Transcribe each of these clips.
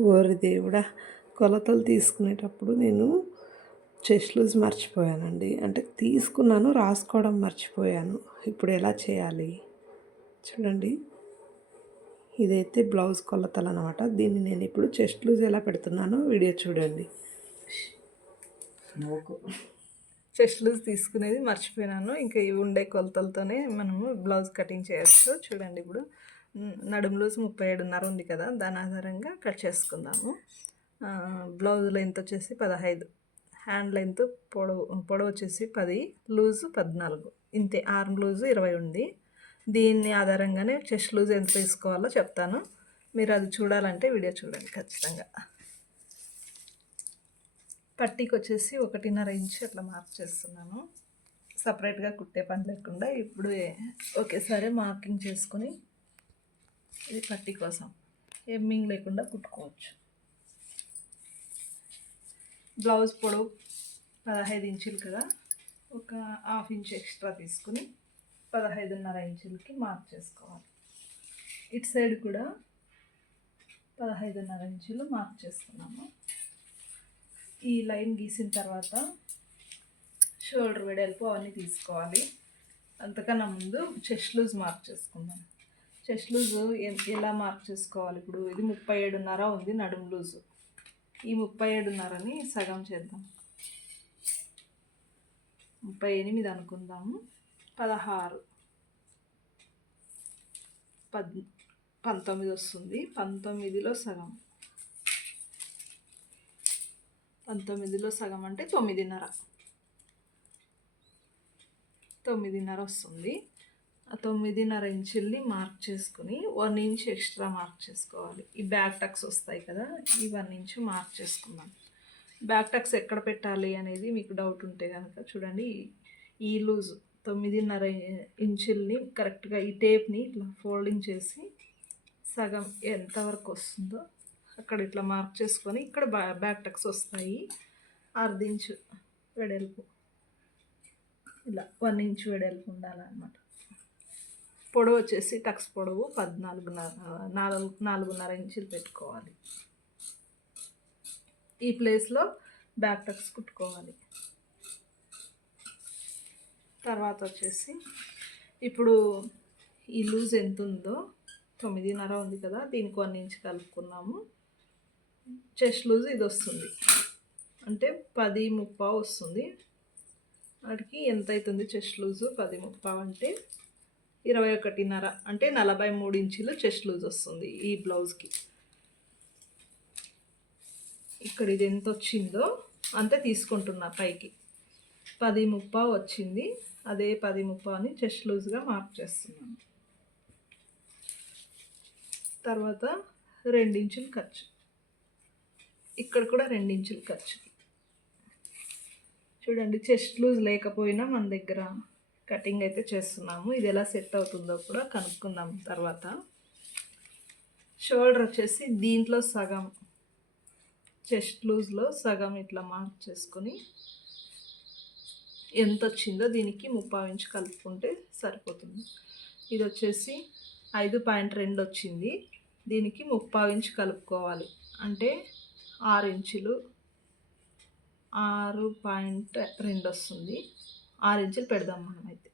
ఓరి దేవుడా కొలతలు తీసుకునేటప్పుడు నేను చెస్ట్ లూజ్ మర్చిపోయానండి. అంటే తీసుకున్నాను రాసుకోవడం మర్చిపోయాను. ఇప్పుడు ఎలా చేయాలి? చూడండి. ఇదైతే బ్లౌజ్ కొలతలు అనమాట దీన్ని నేను ఇప్పుడు చెస్ట్ లూజ్ ఎలా పెడుతున్నానో వీడియో చూడండి. చెస్ట్ లూజ్ తీసుకునేది మర్చిపోయినాను. ఇంకా ఇవి ఉండే కొలతలతోనే మనము బ్లౌజ్ కటింగ్ చేయొచ్చు. చూడండి ఇప్పుడు. నడుము లూజ్ ముప్పై ఏడున్నర ఉంది కదా దాని ఆధారంగా కట్ చేసుకుందాము. బ్లౌజ్ లెంత్ వచ్చేసి పదహైదు హ్యాండ్ లెంత్ పొడవు పొడవు వచ్చేసి పది లూజు పద్నాలుగు. ఇంతే ఆర్మ్ లూజు ఇరవై ఉంది. దీన్ని ఆధారంగానే చెస్ట్ లూజ్ ఎంత తీసుకోవాలో చెప్తాను. మీరు అది చూడాలంటే వీడియో చూడండి ఖచ్చితంగా. పట్టీకి వచ్చేసి ఒకటిన్నర ఇంచు అట్లా మార్క్ చేస్తున్నాను. సపరేట్గా కుట్టే పని లేకుండా ఇప్పుడు ఒకేసారి మార్కింగ్ చేసుకొని ఇది పట్టీ కోసం. ఎమ్మింగ్ లేకుండా కుట్టుకోవచ్చు. బ్లౌజ్ పొడవు పదహైదు ఇంచులు కదా. ఒక హాఫ్ ఇంచ్ ఎక్స్ట్రా తీసుకుని పదహైదున్నర ఇంచులకి మార్క్ చేసుకోవాలి. ఇటు సైడ్ కూడా పదహైదున్నర ఇంచులు మార్క్ చేసుకున్నాము. ఈ లైన్ గీసిన తర్వాత షోల్డర్ వెడల్పు అవన్నీ తీసుకోవాలి. అంతకన్నా ముందు చెస్ట్ లూజ్ మార్క్ చేసుకుందాం. చెస్ట్ లూజ్ ఎలా మార్క్ చేసుకోవాలి? ఇప్పుడు ఇది ముప్పై ఏడున్నర ఉంది నడుము లూజు. ఈ ముప్పై ఏడున్నరని సగం చేద్దాం. ముప్పై ఎనిమిది అనుకుందాము. పదహారు. పద్ పంతొమ్మిది వస్తుంది. పంతొమ్మిదిలో సగం. పంతొమ్మిదిలో సగం అంటే తొమ్మిదిన్నర. తొమ్మిదిన్నర వస్తుంది. తొమ్మిదిన్నర ఇంచుల్ని మార్క్ చేసుకుని వన్ ఇంచ్ ఎక్స్ట్రా మార్క్ చేసుకోవాలి. ఈ బ్యాక్ టక్స్ వస్తాయి కదా ఈ వన్ ఇంచ్ మార్క్ చేసుకుందాం. బ్యాక్ టక్స్ ఎక్కడ పెట్టాలి అనేది మీకు డౌట్ ఉంటే కనుక చూడండి ఈ- లూజ్ తొమ్మిదిన్నర ఇంచుల్ని కరెక్ట్గా ఈ టేప్ని ఇట్లా ఫోల్డింగ్ చేసి సగం ఎంతవరకు వస్తుందో అక్కడ ఇట్లా మార్క్ చేసుకొని ఇక్కడ బ్యాక్ టక్స్ వస్తాయి. అర్ధ ఇంచు వెడల్పు. ఇలా వన్ ఇంచ్ వెడల్పు ఉండాలన్నమాట. పొడవు వచ్చేసి టక్స్ పొడవు పద్నాలుగున్నర నాలుగు నాలుగున్నర ఇంచులు పెట్టుకోవాలి. ఈ ప్లేస్లో బ్యాక్ టక్స్ కుట్టుకోవాలి. తర్వాత వచ్చేసి ఇప్పుడు ఈ లూజ్ ఎంత ఉందో తొమ్మిదిన్నర ఉంది కదా దీనికి వన్ ఇంచ్ కలుపుకున్నాము. చెస్ట్ లూజ్ ఇది వస్తుంది. అంటే పది ముప్పావు వస్తుంది. వాటికి ఎంత అవుతుంది చెస్ట్ లూజు పది ముప్పావు అంటే ఇరవై ఒకటిన్నర. అంటే నలభై మూడు ఇంచులు చెస్ట్ లూజ్ వస్తుంది ఈ బ్లౌజ్కి. ఇక్కడ ఇది ఎంత వచ్చిందో అంతే తీసుకుంటున్నా పైకి. పది ముప్పా వచ్చింది. అదే పది ముప్పావుని చెస్ట్ లూజ్గా మార్క్ చేస్తున్నాను. తర్వాత రెండించులు ఖర్చు. ఇక్కడ కూడా రెండించులు ఖర్చు. చూడండి చెస్ట్ లూజ్ లేకపోయినా మన దగ్గర కటింగ్ అయితే చేస్తున్నాము. ఇది ఎలా సెట్ అవుతుందో కూడా కనుక్కుందాం తర్వాత. షోల్డర్ వచ్చేసి దీంట్లో సగం చెస్ట్ లూజ్లో సగం ఇట్లా మార్క్ చేసుకొని ఎంత వచ్చిందో దీనికి ముప్పై ఇంచు కలుపుకుంటే సరిపోతుంది. ఇది వచ్చేసి ఐదు పాయింట్ రెండు వచ్చింది. దీనికి ముప్పై ఇంచు కలుపుకోవాలి. అంటే ఆరు ఇంచులు ఆరు పాయింట్ రెండు వస్తుంది. ఆరు ఇంచులు పెడదాం మనం అయితే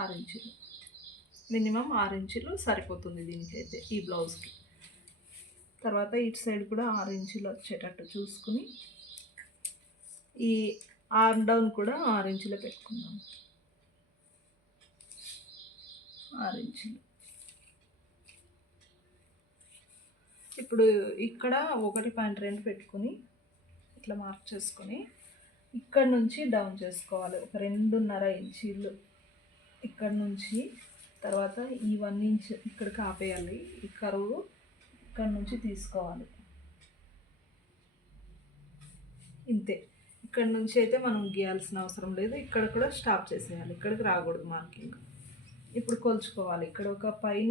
ఆరు ఇంచులు. మినిమం ఆరు ఇంచులు సరిపోతుంది దీనికైతే ఈ బ్లౌజ్కి. తర్వాత ఇటు సైడ్ కూడా ఆరు ఇంచులు వచ్చేటట్టు చూసుకుని ఈ ఆర్మ్ డౌన్ కూడా ఆరు ఇంచులు పెట్టుకుందాం. ఆరు ఇంచులు. ఇప్పుడు ఇక్కడ ఒకటి పాయింట్ రెండు పెట్టుకుని ఇట్లా మార్క్ చేసుకొని ఇక్కడ నుంచి డౌన్ చేసుకోవాలి. ఒక రెండున్నర ఇంచీలు ఇక్కడ నుంచి తర్వాత ఈ వన్ ఇంచ్ ఇక్కడికి ఆపేయాలి. ఈ కరువు ఇక్కడ నుంచి తీసుకోవాలి. ఇంతే. ఇక్కడ నుంచి అయితే మనం గీయాల్సిన అవసరం లేదు. ఇక్కడ కూడా స్టాప్ చేసేయాలి. ఇక్కడికి రాకూడదు మార్కింగ్. ఇప్పుడు కొలుచుకోవాలి. ఇక్కడ ఒక పైన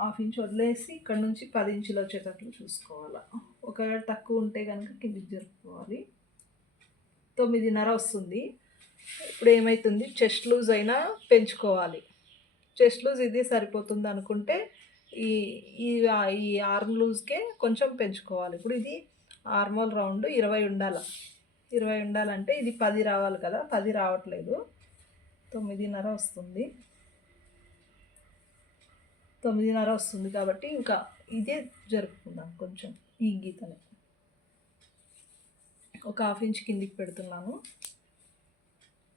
హాఫ్ ఇంచ్ వదిలేసి ఇక్కడ నుంచి పది ఇంచులు వచ్చేటట్లు చూసుకోవాలి. ఒకవేళ తక్కువ ఉంటే కనుక కిందికి జరుపుకోవాలి. తొమ్మిదిన్నర వస్తుంది. ఇప్పుడు ఏమవుతుంది చెస్ట్ లూజ్ అయినా పెంచుకోవాలి. చెస్ట్ లూజ్ ఇది సరిపోతుంది అనుకుంటే ఈ ఈ ఈ ఆర్మ్ లూజ్కే కొంచెం పెంచుకోవాలి. ఇప్పుడు ఇది ఆర్మోల్ రౌండ్ ఇరవై ఉండాల. ఇరవై ఉండాలంటే ఇది పది రావాలి కదా? పది రావట్లేదు. తొమ్మిదిన్నర వస్తుంది. తొమ్మిదిన్నర వస్తుంది కాబట్టి ఇంకా ఇదే జరుపుకుందాం కొంచెం ఈ గీతనే. ఒక హాఫ్ ఇంచ్ కిందికి పెడుతున్నాను.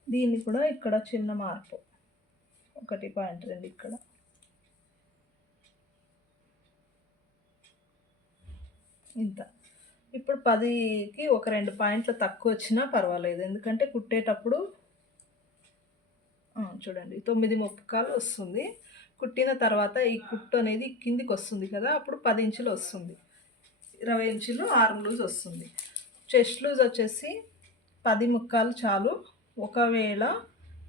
దీన్ని కూడా ఇక్కడ చిన్న మార్పు. ఒకటి పాయింట్ రెండు ఇక్కడ. ఇంత. ఇప్పుడు పదికి ఒక రెండు పాయింట్లు తక్కువ వచ్చినా పర్వాలేదు. ఎందుకంటే కుట్టేటప్పుడు చూడండి తొమ్మిది ముప్పకాలు వస్తుంది. కుట్టిన తర్వాత ఈ కుట్టు అనేది కిందికి వస్తుంది కదా అప్పుడు పది ఇంచులు వస్తుంది. ఇరవై ఇంచులు ఆరు లూజ్ వస్తుంది. చెస్ట్ లూజ్ వచ్చేసి పది ముక్కాలు చాలు. ఒకవేళ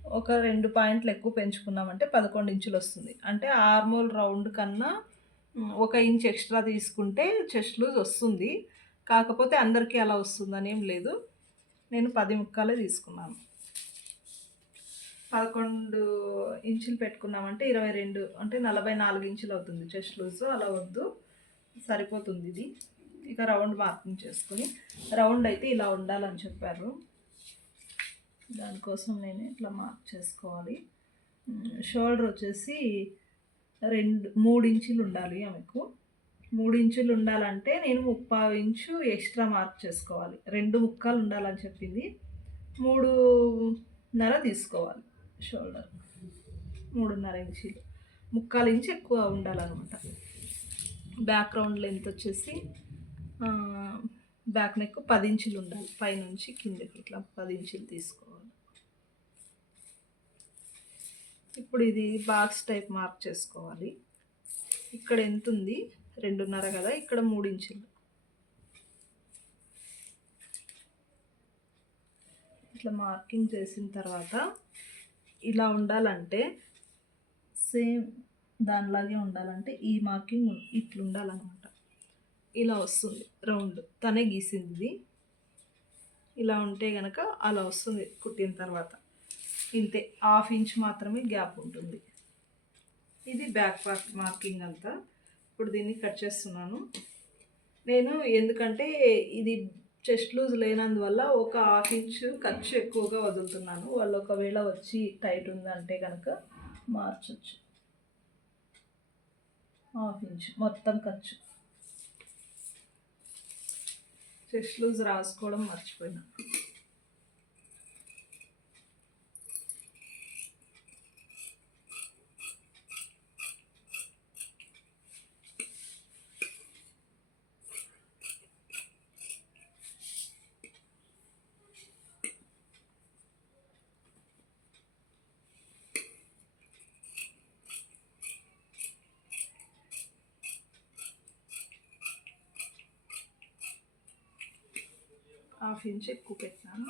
ఒక రెండు పాయింట్లు ఎక్కువ పెంచుకున్నామంటే పదకొండు ఇంచులు వస్తుంది. అంటే ఆర్మోల్ రౌండ్ కన్నా ఒక ఇంచ్ ఎక్స్ట్రా తీసుకుంటే చెస్ట్ లూజ్ వస్తుంది. కాకపోతే అందరికీ అలా వస్తుందని ఏం లేదు. నేను పది ముక్కలే తీసుకున్నాను. పదకొండు ఇంచులు పెట్టుకున్నామంటే ఇరవై రెండు అంటే నలభై నాలుగు ఇంచులు అవుతుంది చెస్ట్ లూజ్. అలా వద్దు. సరిపోతుంది ఇది. ఇక రౌండ్ మార్కింగ్ చేసుకుని రౌండ్ అయితే ఇలా ఉండాలని చెప్పారు. దానికోసం నేను ఇట్లా మార్క్ చేసుకోవాలి. షోల్డర్ వచ్చేసి రెండు మూడు ఇంచులు ఉండాలి ఆమెకు. మూడు ఇంచులు ఉండాలంటే నేను ముప్పై ఇంచు ఎక్స్ట్రా మార్క్ చేసుకోవాలి. రెండు ముక్కలు ఉండాలని చెప్పింది. మూడున్నర తీసుకోవాలి షోల్డర్. మూడున్నర ఇంచులు. ముక్కాలు ఇంచు ఎక్కువ ఉండాలన్నమాట. బ్యాక్గ్రౌండ్ లెంత్ వచ్చేసి బ్యాక్ నెక్ పది ఇంచులు ఉండాలి. పైనుంచి కిందకి ఇట్లా పది ఇంచులు తీసుకోవాలి. ఇప్పుడు ఇది బాక్స్ టైప్ మార్క్ చేసుకోవాలి. ఇక్కడ ఎంత ఉంది? రెండున్నర కదా ఇక్కడ మూడు ఇంచులు. ఇట్లా మార్కింగ్ చేసిన తర్వాత ఇలా ఉండాలంటే సేమ్ దానిలాగే ఉండాలంటే ఈ మార్కింగ్ ఇట్లా ఉండాలన్నమాట ఇలా వస్తుంది. రౌండ్. తనే గీసింది. ఇలా ఉంటే కనుక అలా వస్తుంది కుట్టిన తర్వాత. ఇంతే. హాఫ్ ఇంచ్ మాత్రమే గ్యాప్ ఉంటుంది. ఇది బ్యాక్ పార్ట్ మార్కింగ్ అంతా. ఇప్పుడు దీన్ని కట్ చేస్తున్నాను. నేను ఎందుకంటే ఇది చెస్ట్ లూజ్ లేనందువల్ల ఒక హాఫ్ ఇంచ్ ఖర్చు ఎక్కువగా వదులుతున్నాను. వాళ్ళు ఒకవేళ వచ్చి టైట్ ఉందంటే కనుక మార్చచ్చు. Half inch. మొత్తం ఖర్చు. చెస్ట్ లూజ్ రాసుకోవడం మర్చిపోయినా. హాఫ్ ఎక్కువ పెట్టాను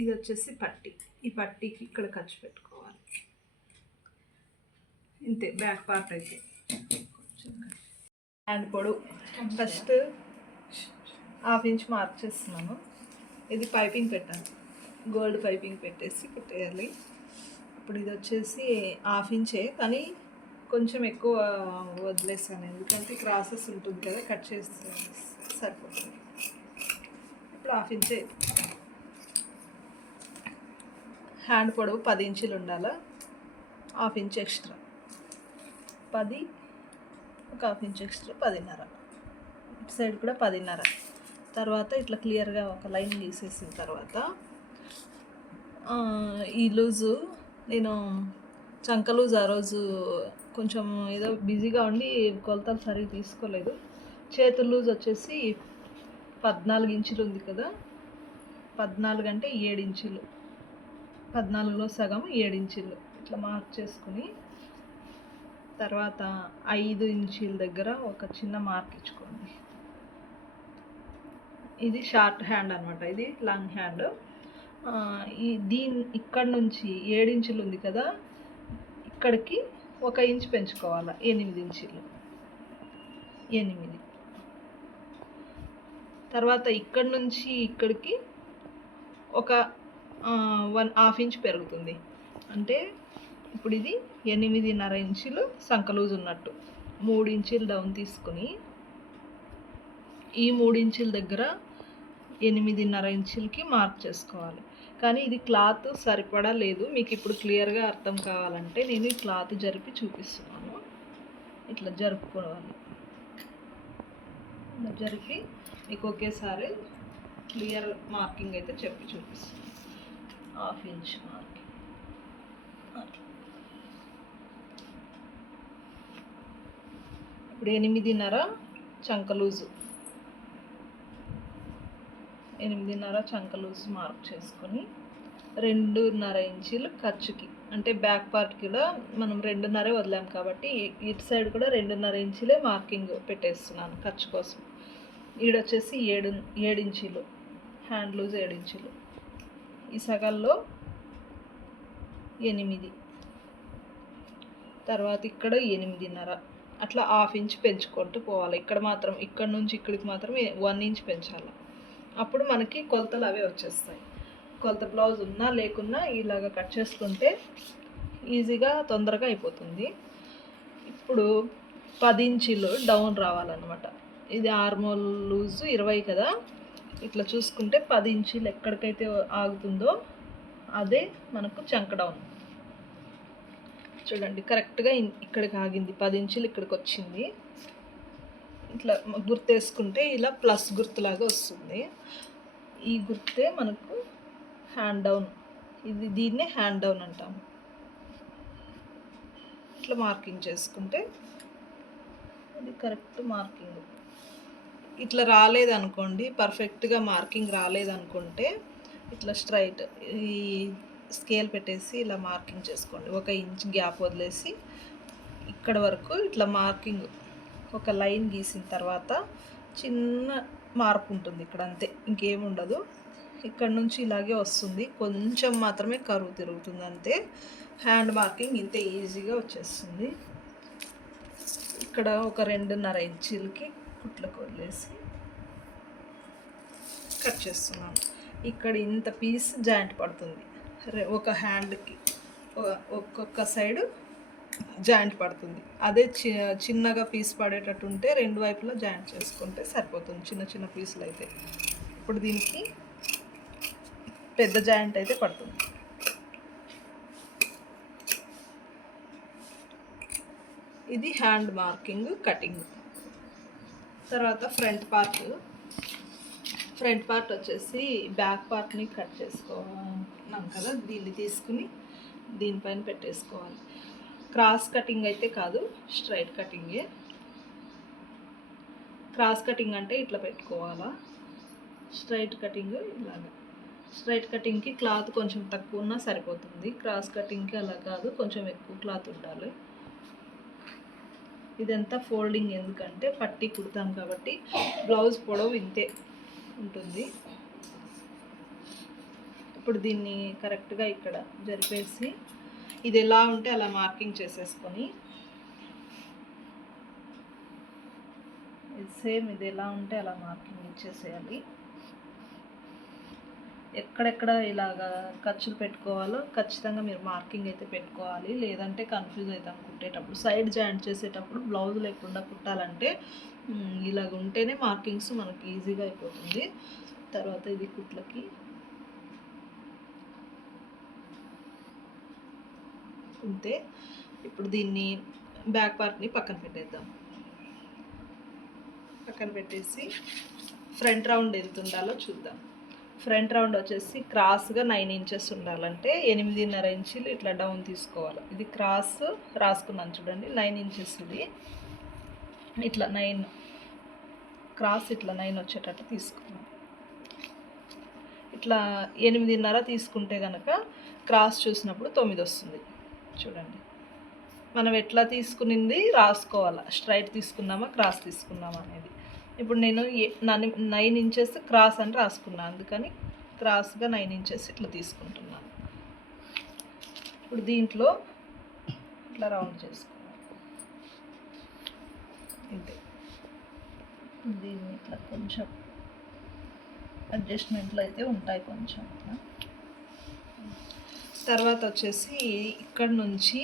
ఇది వచ్చేసి పట్టి. ఈ పట్టీకి ఇక్కడ ఖర్చు పెట్టుకోవాలి. ఇంతే బ్యాక్ పార్ట్ అయితే. హ్యాండ్ పొడు. ఫస్ట్ హాఫ్ ఇంచ్ మార్క్ చేస్తున్నాను. ఇది పైపింగ్ పెట్టాను గోల్డ్ పైపింగ్ పెట్టేసి పెట్టేయాలి. ఇప్పుడు ఇది వచ్చేసి హాఫ్ ఇంచే కానీ కొంచెం ఎక్కువ వదిలేసాను ఎందుకంటే క్రాసెస్ ఉంటుంది కదా కట్ చేస్తే సరిపోతుంది. ఇప్పుడు హాఫ్ ఇంచే హ్యాండ్ పొడవు పది ఇంచులు ఉండాలా? Half inch extra. పది ఒక హాఫ్ ఇంచ్ ఎక్స్ట్రా పదిన్నర. ఇటు సైడ్ కూడా పదిన్నర. తర్వాత ఇట్లా క్లియర్గా ఒక లైన్ గీసేసిన తర్వాత ఈ లూజు నేను చంక లూజ్ ఆ రోజు కొంచెం ఏదో బిజీగా ఉండి కొలతలు సరిగ్గా తీసుకోలేదు. చేతులు లూజ్ వచ్చేసి పద్నాలుగు ఇంచులు ఉంది కదా. పద్నాలుగు అంటే ఏడు ఇంచులు. పద్నాలుగులో సగం ఏడు ఇంచులు. ఇట్లా మార్క్ చేసుకుని తర్వాత ఐదు ఇంచుల దగ్గర ఒక చిన్న మార్క్ ఇచ్చుకోండి. ఇది షార్ట్ హ్యాండ్ అనమాట ఇది లాంగ్ హ్యాండ్. ఈ దీని ఇక్కడ నుంచి ఏడించులు ఉంది కదా. ఇక్కడికి ఒక ఇంచ్ పెంచుకోవాలి? ఎనిమిది ఇంచులు. ఎనిమిది. తర్వాత ఇక్కడ నుంచి ఇక్కడికి ఒక వన్ హాఫ్ ఇంచ్ పెరుగుతుంది. అంటే ఇప్పుడు ఇది ఎనిమిదిన్నర ఇంచులు సంకలూజ్ ఉన్నట్టు. మూడు ఇంచులు డౌన్ తీసుకుని ఈ మూడు ఇంచుల దగ్గర ఎనిమిదిన్నర ఇంచులకి మార్క్ చేసుకోవాలి. కానీ ఇది క్లాత్ సరిపడా లేదు. మీకు ఇప్పుడు క్లియర్గా అర్థం కావాలంటే నేను ఈ క్లాత్ జరిపి చూపిస్తున్నాను. ఇట్లా జరుపుకోవాలి. జరిపి మీకు ఒకేసారి క్లియర్ మార్కింగ్ అయితే చెప్పి చూపిస్తాను హాఫ్ ఇంచ్ మార్కింగ్ ఇప్పుడు ఎనిమిదిన్నర చంక లూజు. ఎనిమిదిన్నర చంక లూజ్ మార్క్ చేసుకొని రెండున్నర ఇంచులు ఖర్చుకి అంటే బ్యాక్ పార్ట్ కూడా మనం రెండున్నరే వదిలాం కాబట్టి ఇటు సైడ్ కూడా రెండున్నర ఇంచులే మార్కింగ్ పెట్టేస్తున్నాను ఖర్చు కోసం. ఈడొచ్చేసి ఏడు ఏడు ఇంచులు హ్యాండ్ లూజ్ ఏడు ఈ సగాల్లో ఎనిమిది. తర్వాత ఇక్కడ ఎనిమిదిన్నర. అట్లా హాఫ్ ఇంచ్ పెంచుకుంటూ పోవాలి. ఇక్కడ మాత్రం ఇక్కడ నుంచి ఇక్కడికి మాత్రం వన్ ఇంచ్ పెంచాలి. అప్పుడు మనకి కొలతలు అవే వచ్చేస్తాయి. కొలత బ్లౌజ్ ఉన్నా లేకున్నా ఇలాగ కట్ చేసుకుంటే ఈజీగా తొందరగా అయిపోతుంది. ఇప్పుడు పది ఇంచీలు డౌన్ రావాలన్నమాట. ఇది ఆర్మోల్ లూజ్ ఇరవై కదా? ఇట్లా చూసుకుంటే పది ఇంచీలు ఎక్కడికైతే ఆగుతుందో అదే మనకు చంక డౌన్. చూడండి కరెక్ట్గా ఇక్కడికి ఆగింది. పది ఇంచులు ఇక్కడికి వచ్చింది. ఇట్లా గుర్తేసుకుంటే ఇలా ప్లస్ గుర్తులాగా వస్తుంది. ఈ గుర్తే మనకు హ్యాండ్ డౌన్ ఇది దీన్నే హ్యాండ్ డౌన్ అంటాము ఇట్లా మార్కింగ్ చేసుకుంటే ఇది కరెక్ట్ మార్కింగ్. ఇట్లా రాలేదనుకోండి పర్ఫెక్ట్గా మార్కింగ్ రాలేదనుకుంటే ఇట్లా స్ట్రైట్ ఈ స్కేల్ పెట్టేసి ఇలా మార్కింగ్ చేసుకోండి. ఒక ఇంచ్ గ్యాప్ వదిలేసి ఇక్కడ వరకు ఇట్లా మార్కింగ్ ఒక లైన్ గీసిన తర్వాత చిన్న మార్పు ఉంటుంది ఇక్కడ అంతే ఇంకేముండదు. ఇక్కడ నుంచి ఇలాగే వస్తుంది. కొంచెం మాత్రమే కరువు తిరుగుతుంది అంతే. హ్యాండ్ మార్కింగ్ ఇంత ఈజీగా వచ్చేస్తుంది. ఇక్కడ ఒక రెండున్నర ఇంచీలకి కుట్లకు వదిలేసి కట్ చేస్తున్నాను. ఇక్కడ ఇంత పీస్ జాయింట్ పడుతుంది. ఒక హ్యాండ్కి ఒక్కొక్క సైడు జాయింట్ పడుతుంది. అదే చి చిన్నగా పీస్ పడేటట్టు ఉంటే రెండు వైపులా జాయింట్ చేసుకుంటే సరిపోతుంది. చిన్న చిన్న పీసులు అయితే ఇప్పుడు దీనికి పెద్ద జాయింట్ అయితే పడుతుంది. ఇది హ్యాండ్ మార్కింగ్ కటింగ్. తర్వాత ఫ్రంట్ పార్ట్. ఫ్రంట్ పార్ట్ వచ్చేసి బ్యాక్ పార్ట్ని కట్ చేసుకోవాలి కదా? దీన్ని తీసుకుని దీనిపైన పెట్టేసుకోవాలి. క్రాస్ కటింగ్ అయితే కాదు స్ట్రైట్ కటింగే. క్రాస్ కటింగ్ అంటే ఇట్లా పెట్టుకోవాలా? స్ట్రైట్ కటింగ్ ఇలాగా. స్ట్రైట్ కటింగ్కి క్లాత్ కొంచెం తక్కువ ఉన్నా సరిపోతుంది. క్రాస్ కటింగ్కి అలా కాదు కొంచెం ఎక్కువ క్లాత్ ఉండాలి. ఇదంతా ఫోల్డింగ్ ఎందుకంటే పట్టి కుడతాం కాబట్టి బ్లౌజ్ పొడవు ఇంతే ఉంటుంది. ఇప్పుడు దీన్ని కరెక్ట్గా ఇక్కడ జరిపేసి ఇది ఎలా ఉంటే అలా మార్కింగ్ చేసేసుకొని. సేమ్ ఇది ఎలా ఉంటే అలా మార్కింగ్ ఇచ్చేసేయాలి. ఎక్కడెక్కడ ఇలాగా ఖర్చులు పెట్టుకోవాలో ఖచ్చితంగా మీరు మార్కింగ్ అయితే పెట్టుకోవాలి. లేదంటే కన్ఫ్యూజ్ అవుతాం కుట్టేటప్పుడు. సైడ్ జాయింట్ చేసేటప్పుడు బ్లౌజ్ లేకుండా కుట్టాలంటే ఇలాగ ఉంటేనే మార్కింగ్స్ మనకి ఈజీగా అయిపోతుంది. తర్వాత ఇది కుట్లకి అంతే ఇప్పుడు దీన్ని బ్యాక్ పార్ట్ని పక్కన పెట్టేద్దాం. పక్కన పెట్టేసి ఫ్రంట్ రౌండ్ ఎంత ఉండాలో చూద్దాం. ఫ్రంట్ రౌండ్ వచ్చేసి క్రాస్గా నైన్ ఇంచెస్ ఉండాలంటే ఎనిమిదిన్నర ఇంచులు ఇట్లా డౌన్ తీసుకోవాలి. ఇది క్రాస్ రాసుకున్నాను చూడండి నైన్ ఇంచెస్ ఇది. ఇట్లా నైన్ క్రాస్ ఇట్లా నైన్ వచ్చేటట్టు తీసుకున్నాం. ఇట్లా ఎనిమిదిన్నర తీసుకుంటే కనుక క్రాస్ చూసినప్పుడు తొమ్మిది వస్తుంది. చూడండి. మనం ఎట్లా తీసుకునింది రాసుకోవాలి? స్ట్రైట్ తీసుకున్నామా క్రాస్ తీసుకున్నామా అనేది. ఇప్పుడు నేను నైన్ ఇంచెస్ క్రాస్ అని రాసుకున్నాను అందుకని క్రాస్గా నైన్ ఇంచెస్ ఇట్లా తీసుకుంటున్నాను. ఇప్పుడు దీంట్లో ఇట్లా రౌండ్ చేసుకున్నాను ఇంతే దీన్ని ఇట్లా కొంచెం అడ్జస్ట్మెంట్లు అయితే ఉంటాయి కొంచెం. తర్వాత వచ్చేసి ఇక్కడ నుంచి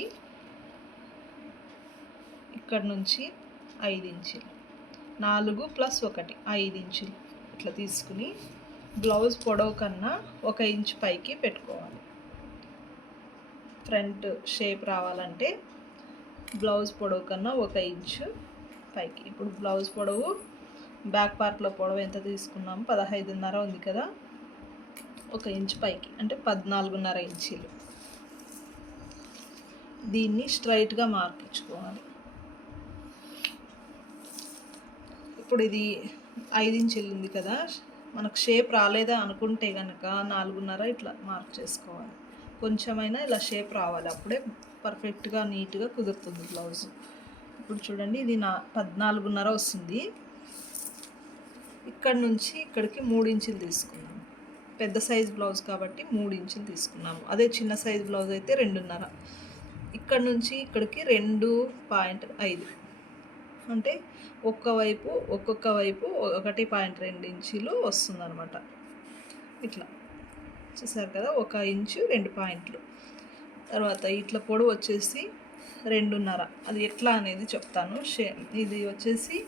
ఇక్కడ నుంచి ఐదు ఇంచులు. నాలుగు ప్లస్ ఒకటి ఐదు ఇంచులు. ఇట్లా తీసుకుని బ్లౌజ్ పొడవు కన్నా ఒక ఇంచు పైకి పెట్టుకోవాలి. ఫ్రంట్ షేప్ రావాలంటే బ్లౌజ్ పొడవు కన్నా ఒక ఇంచు పైకి. ఇప్పుడు బ్లౌజ్ పొడవు బ్యాక్ పార్ట్లో పొడవు ఎంత తీసుకున్నాము పదహైదున్నర ఉంది కదా. ఒక ఇంచ్ పైకి అంటే పద్నాలుగున్నర ఇంచీలు. దీన్ని స్ట్రైట్గా మార్క్ ఇచ్చుకోవాలి ఇప్పుడు ఇది ఐదు ఇంచులు ఉంది కదా మనకు షేప్ రాలేదా అనుకుంటే కనుక నాలుగున్నర ఇట్లా మార్క్ చేసుకోవాలి. కొంచెమైనా ఇలా షేప్ రావాలి అప్పుడే పర్ఫెక్ట్గా నీట్గా కుదురుతుంది బ్లౌజ్. ఇప్పుడు చూడండి ఇది నా పద్నాలుగున్నర వస్తుంది. ఇక్కడ నుంచి ఇక్కడికి మూడు ఇంచులు తీసుకున్నాము పెద్ద సైజ్ బ్లౌజ్ కాబట్టి మూడు ఇంచులు తీసుకున్నాము. అదే చిన్న సైజ్ బ్లౌజ్ అయితే రెండున్నర. ఇక్కడ నుంచి ఇక్కడికి రెండు పాయింట్ ఐదు. అంటే ఒక్క వైపు ఒక్కొక్క వైపు ఒకటి పాయింట్ రెండు ఇంచులు వస్తుందన్నమాట. ఇట్లా. చూసారు కదా? ఒక ఇంచు రెండు పాయింట్లు. తర్వాత ఇట్లా పొడవు వచ్చేసి రెండున్నర. అది ఎట్లా అనేది చెప్తాను. షే ఇది వచ్చేసి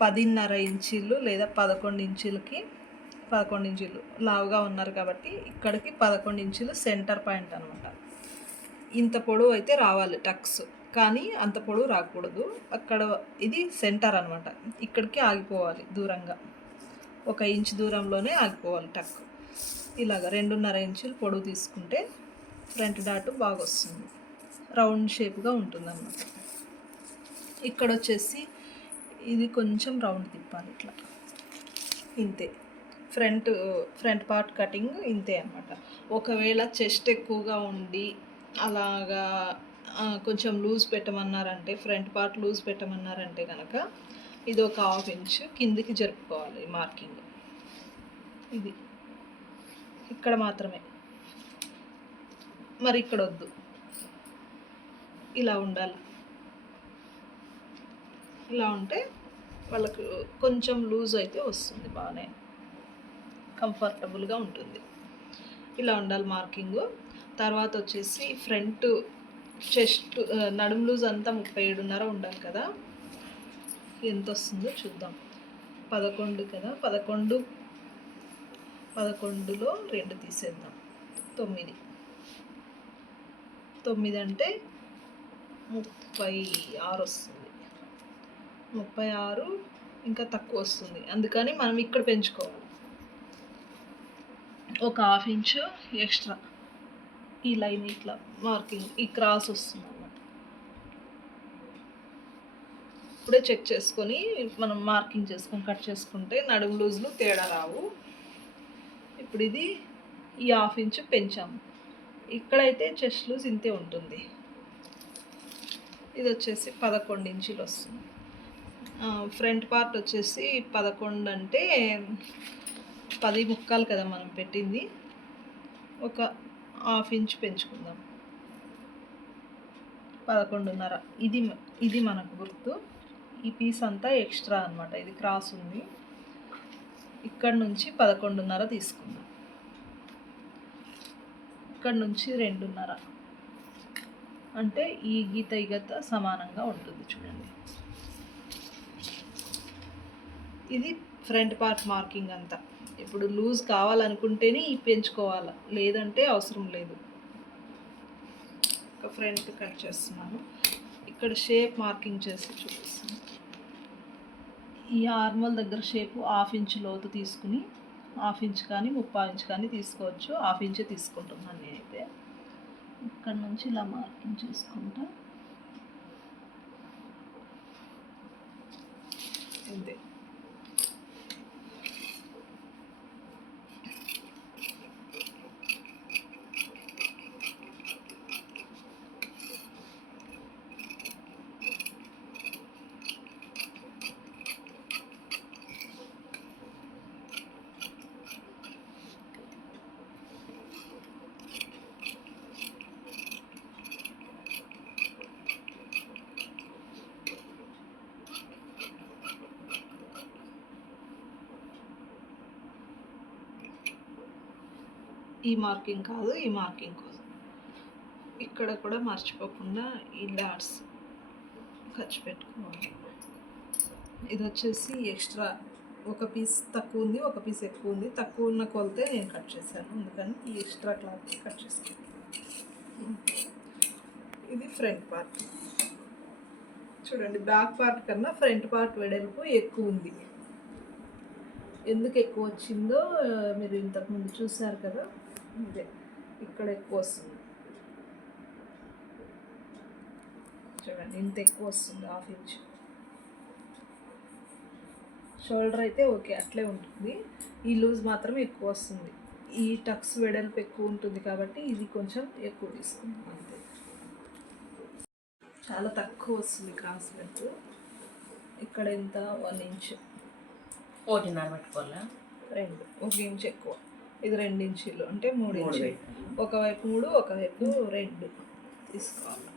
పదిన్నర ఇంచీలు లేదా పదకొండు ఇంచులకి పదకొండు ఇంచులు లావుగా ఉన్నారు కాబట్టి ఇక్కడికి పదకొండు ఇంచులు సెంటర్ పాయింట్ అనమాట ఇంత పొడవు అయితే రావాలి టక్స్. కానీ అంత పొడవు రాకూడదు. అక్కడ ఇది సెంటర్ అనమాట ఇక్కడికి ఆగిపోవాలి దూరంగా. ఒక ఇంచ్ దూరంలోనే ఆగిపోవాలి టక్. ఇలాగ రెండున్నర ఇంచులు పొడవు తీసుకుంటే ఫ్రంట్ డాట్ బాగా వస్తుంది రౌండ్ షేప్గా ఉంటుంది అన్నమాట ఇక్కడ వచ్చేసి ఇది కొంచెం రౌండ్ తిప్పాలి ఇట్లా. ఇంతే. ఫ్రంట్ ఫ్రంట్ పార్ట్ కటింగ్ ఇంతే అనమాట ఒకవేళ చెస్ట్ ఎక్కువగా ఉండి అలాగా కొంచెం లూజ్ పెట్టమన్నారంటే ఫ్రంట్ పార్ట్ లూజ్ పెట్టమన్నారంటే కనుక ఇది ఒక హాఫ్ ఇంచ్ కిందికి జరుపుకోవాలి మార్కింగ్. ఇది. ఇక్కడ మాత్రమే. మరి ఇక్కడ వద్దు. ఇలా ఉండాలి. ఇలా ఉంటే వాళ్ళకు కొంచెం లూజ్ అయితే వస్తుంది బాగానే. కంఫర్టబుల్గా ఉంటుంది. ఇలా ఉండాలి మార్కింగు తర్వాత వచ్చేసి ఫ్రంట్ చెస్ట్ నడుము లూజ్ అంతా ముప్పై ఏడున్నర ఉండాలి కదా. ఎంత వస్తుందో చూద్దాం. పదకొండు కదా. పదకొండు పదకొండులో రెండు తీసేద్దాం. తొమ్మిది. తొమ్మిది అంటే ముప్పై ఆరు వస్తుంది. ముప్పై ఆరు ఇంకా తక్కువ వస్తుంది. అందుకని మనం ఇక్కడ పెంచుకోవాలి. ఒక హాఫ్ ఇంచు ఎక్స్ట్రా ఈ లైన్ ఇట్లా మార్కింగ్ ఈ క్రాస్ వస్తుంది అన్నమాట. ఇప్పుడే చెక్ చేసుకొని మనం మార్కింగ్ చేసుకొని కట్ చేసుకుంటే నడుము లూజ్లు తేడా రావు. ఇప్పుడు ఇది ఈ హాఫ్ ఇంచు పెంచాము ఇక్కడైతే చెస్ట్ లూజ్ ఇంతే ఉంటుంది. ఇది వచ్చేసి పదకొండు ఇంచులు వస్తుంది. ఫ్రంట్ పార్ట్ వచ్చేసి పదకొండు అంటే పది ముక్కలు కదా మనం పెట్టింది. ఒక హాఫ్ ఇంచ్ పెంచుకుందాం. పదకొండున్నర. ఇది ఇది మనకు గుర్తు. ఈ పీస్ అంతా ఎక్స్ట్రా అన్నమాట. ఇది క్రాస్ ఉంది. ఇక్కడ నుంచి పదకొండున్నర తీసుకుందాం. ఇక్కడ నుంచి రెండున్నర. అంటే ఈ గీత ఈ గీత సమానంగా ఉంటుంది చూడండి. ఇది ఫ్రంట్ పార్ట్ మార్కింగ్ అంతా. ఇప్పుడు లూజ్ కావాలనుకుంటేనే ఈ పెంచుకోవాలి. లేదంటే అవసరం లేదు. ఒక ఫ్రంట్ కట్ చేస్తున్నాను. ఇక్కడ షేప్ మార్కింగ్ చేసి చూపిస్తాను ఈ ఆర్మల్ దగ్గర షేప్ హాఫ్ ఇంచ్ లోతు తీసుకుని హాఫ్ ఇంచ్ కానీ ముప్పై ఇంచ్ కానీ తీసుకోవచ్చు. హాఫ్ ఇంచే తీసుకుంటున్నాను నేనైతే. ఇక్కడ నుంచి ఇలా మార్కింగ్ చేసుకుంటా. అంతే. ఈ మార్కింగ్ కాదు ఈ మార్కింగ్ కాదు ఇక్కడ కూడా మర్చిపోకుండా ఈ డాట్స్ ఖర్చు పెట్టుకోవాలి. ఇది వచ్చేసి ఎక్స్ట్రా ఒక పీస్ తక్కువ ఉంది ఒక పీస్ ఎక్కువ ఉంది. తక్కువ ఉన్న కొలతే నేను కట్ చేశాను. అందుకని ఈ ఎక్స్ట్రా క్లాత్ కట్ చేస్తాను ఇది ఫ్రంట్ పార్ట్. చూడండి బ్యాక్ పార్ట్ కన్నా ఫ్రంట్ పార్ట్ వెడల్పు ఎక్కువ ఉంది. ఎందుకు ఎక్కువ వచ్చిందో మీరు ఇంతకుముందు చూసారు కదా? ఇదే ఇక్కడ ఎక్కువ వస్తుంది. చూడండి ఇంత ఎక్కువ వస్తుంది హాఫ్ ఇంచ్. షోల్డర్ అయితే ఓకే అట్లే ఉంటుంది. ఈ లూజ్ మాత్రం ఎక్కువ వస్తుంది. ఈ టక్స్ వెడల్పు ఎక్కువ ఉంటుంది కాబట్టి ఇది కొంచెం ఎక్కువ తీసుకుంటాం అంతే. చాలా తక్కువ వస్తుంది క్రాస్ బెల్ట్ ఇక్కడ ఎంత? One inch. ఒకటిన్నర పెట్టుకోవాలా? రెండు ఒక ఇంచ్ ఎక్కువ. ఇది రెండు ఇంచీలు అంటే మూడు ఇంచులు. ఒకవైపు మూడు ఒకవైపు రెండు తీసుకోవాలి.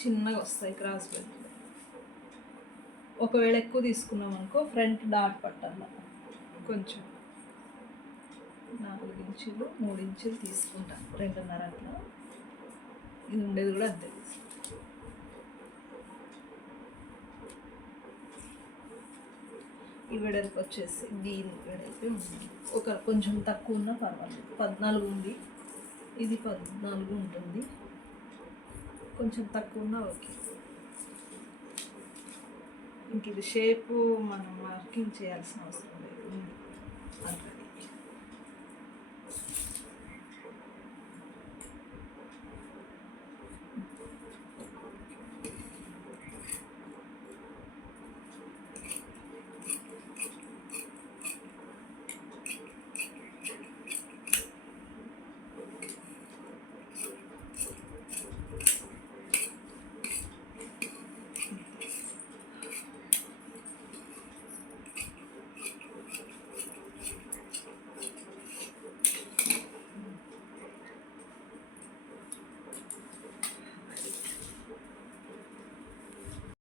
చిన్నగా వస్తాయి క్రాస్ బెల్ట్. ఒకవేళ ఎక్కువ తీసుకున్నాం అనుకో ఫ్రంట్ డాట్ పట్టాల కొంచెం నాలుగు ఇంచులు మూడు ఇంచులు తీసుకుంటా. రెండున్నర అట్లా. ఇది ఉండేది కూడా అంతే. తీసుకుంటా. ఈ వెడల్పు వచ్చేసి దీని వెడల్పు ఒక కొంచెం తక్కువ ఉన్న పర్వాలేదు. పద్నాలుగు ఉంది. ఇది పద్నాలుగు ఉంటుంది. కొంచెం తక్కువ ఉన్నా ఓకే. ఇంక ఇది షేపు మనం మార్కింగ్ చేయాల్సిన అవసరం లేదు. ఆల్రెడీ